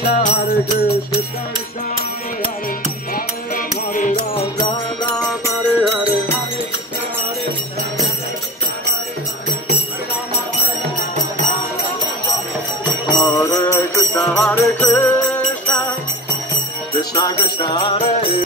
Hare Krishna, Krishna Krishna, Hare Hare, Hare Ram, Hare Hare, Hare Krishna, Hare Krishna, Krishna Krishna, Hare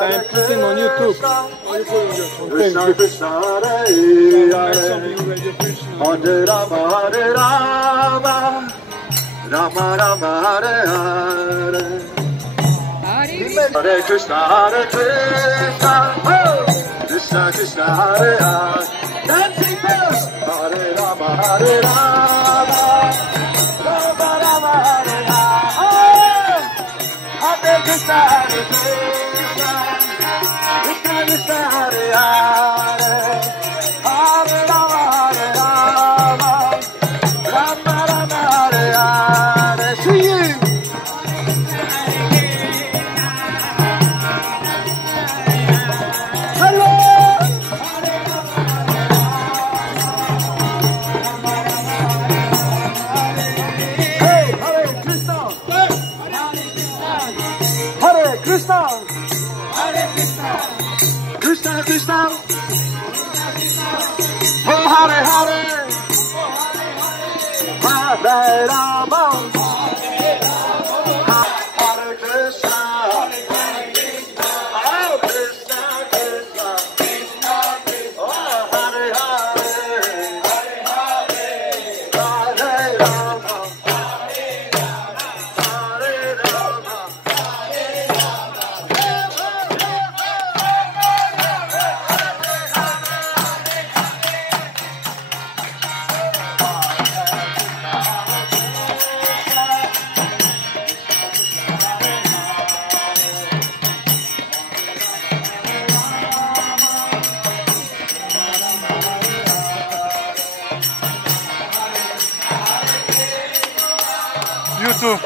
I'm putting on YouTube. Krishna Krishna, Hare Hare, Hare Rama, Hare Rama, Rama Rama, Hare Hare, Hare Krishna, Hare Krishna, Krishna Krishna, Hare Hare. Dancing first, Hare Rama, Hare Rama, Rama Rama, Hare Hare, Hare Krishna, Hare Krishna, Krishna Krishna, Hare Hare, Hare Rama, Hare Rama, Rama Rama, Hare Hare. See you. Krishna, Hare Krishna, Krishna Krishna, Oh Hare Hare, Hare Rama, Hare Krishna, Oh Krishna Krishna, Oh Hare Hare, Hare Rama, Hare Rama. YouTube.